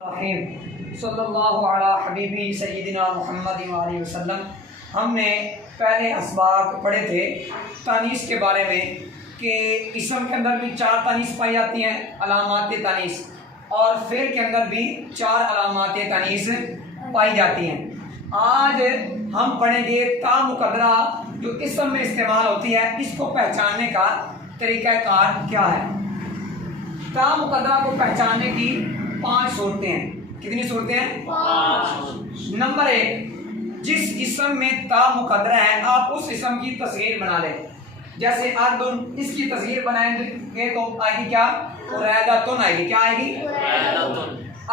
صلی اللہ علی حبیبی سیدنا محمد وآلہ وسلم۔ ہم نے پہلے اسباق پڑھے تھے تانیث کے بارے میں کہ اسم کے اندر بھی 4 تانیث پائی جاتی ہیں، علامات تانیث، اور فعل کے اندر بھی 4 علامات تانیث پائی جاتی ہیں۔ آج ہم پڑھیں گے تا مقدرہ جو اسم میں استعمال ہوتی ہے، اس کو پہچاننے کا طریقہ کار کیا ہے۔ تا مقدرہ کو پہچاننے کی 5 صورتیں ہیں۔ کتنی صورتیں ہیں؟ 5۔ نمبر 1، جس اسم میں تا مقدرہ ہے آپ اس اسم کی تصغیر بنا لیں۔ جیسے اردن، اس کی تصغیر بنائیں گے تو آئے گی کیا؟ اریدتن آئے گی۔ کیا آئے گی؟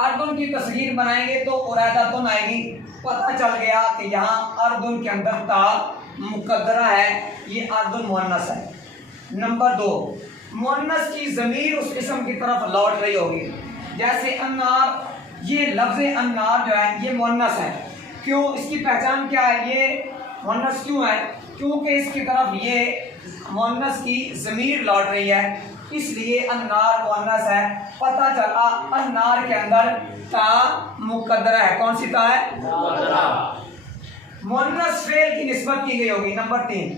اردن کی تصغیر بنائیں گے تو اریدتن آئے گی۔ پتہ چل گیا کہ یہاں اردن کے اندر تا مقدرہ ہے، یہ اردن مؤنث ہے۔ نمبر 2، مؤنث کی ضمیر اس اسم کی طرف لوٹ رہی ہوگی۔ جیسے انار، یہ لفظ انار جو ہے یہ مؤنث ہے۔ کیوں؟ اس کی پہچان کیا ہے؟ یہ مؤنث کیوں ہے؟ کیونکہ اس کی طرف یہ مؤنث کی ضمیر لوٹ رہی ہے، اس لیے انار مؤنث ہے۔ پتہ چلا انار کے اندر تا مقدرہ ہے۔ کون سی تا ہے؟ مقدرہ۔ مؤنث فعل کی نسبت کی گئی ہوگی۔ نمبر 3،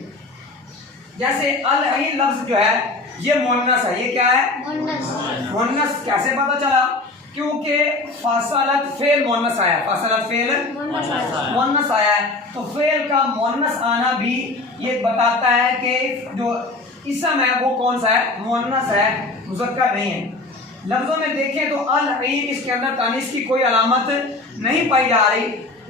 جیسے العین لفظ جو ہے یہ مؤنث ہے۔ یہ کیا ہے؟ مؤنث۔ کیسے پتہ چلا؟ کیونکہ فاصلت فعل مؤنث آیا ہے۔ فاصلت فعل مؤنث آیا ہے، تو فعل کا مؤنث آنا بھی یہ بتاتا ہے کہ جو اسم ہے وہ کون سا ہے؟ مؤنث ہے، مذکر نہیں ہے۔ لفظوں میں دیکھیں تو العین، اس کے اندر تانیث کی کوئی علامت نہیں پائی جا رہی،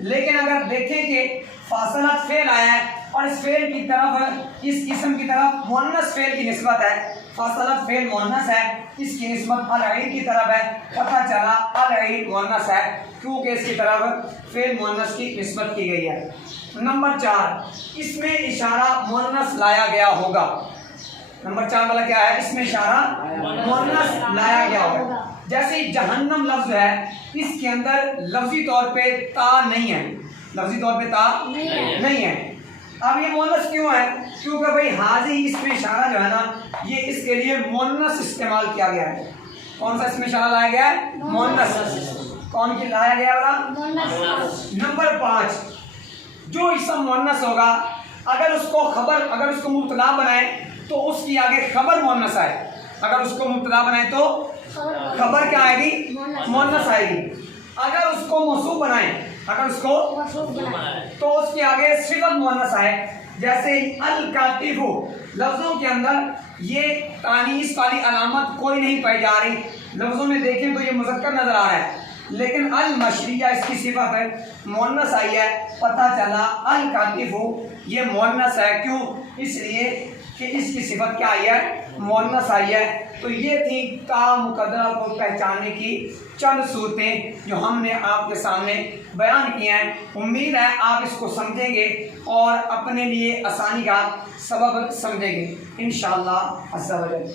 لیکن اگر دیکھیں کہ فاصلت فعل آیا ہے اور اس فعل کی طرف، اس اسم کی طرف مؤنث فعل کی نسبت ہے، فاصلت فعل مؤنث ہے، اس کی نسبت العین کی طرف ہے، پتہ چلا العین مؤنث ہے کیونکہ اس کی طرف فعل مؤنث کی نسبت کی گئی ہے۔ نمبر 4، اس میں اشارہ مؤنث لایا گیا ہوگا۔ نمبر 4 والا کیا ہے؟ اس میں اشارہ مؤنث لایا گیا ہوگا۔ جیسے جہنم لفظ ہے، اس کے اندر لفظی طور پہ تا نہیں ہے، لفظی طور پہ تا نہیں ہے۔ اب یہ مؤنث کیوں ہے؟ کیونکہ بھائی حاضی، اس میں اشارہ جو ہے نا یہ اس کے لیے مؤنث استعمال کیا گیا ہے۔ کون سا اس میں اشارہ لایا گیا ہے؟ مؤنث۔ کون کی لایا گیا ہے؟ نمبر 5، جو اسم مؤنث ہوگا اگر اس کو خبر، اگر اس کو مبتدا بنائیں تو اس کی آگے خبر مؤنث آئے۔ اگر اس کو مبتدا بنائیں تو خبر کیا آئے گی؟ مؤنث آئے گی۔ اگر اس کو موصوف بنائیں، اگر اس کو تو اس کے آگے صفت مؤنث آئے۔ جیسے الکاتب، لفظوں کے اندر یہ تانیث والی علامت کوئی نہیں پائی جا رہی۔ لفظوں میں دیکھیں تو یہ مذکر نظر آ رہا ہے، لیکن المشریہ اس کی صفت ہے، مؤنث آئی ہے۔ پتہ چلا الکاتب یہ مؤنث ہے۔ کیوں؟ اس لیے کہ اس کی صفت کیا آئی ہے؟ مؤنث آئی ہے۔ تو یہ تھی تا مقدرہ کو پہچاننے کی چند صورتیں جو ہم نے آپ کے سامنے بیان کی ہیں۔ امید ہے آپ اس کو سمجھیں گے اور اپنے لیے آسانی کا سبب سمجھیں گے انشاءاللہ عز و جل۔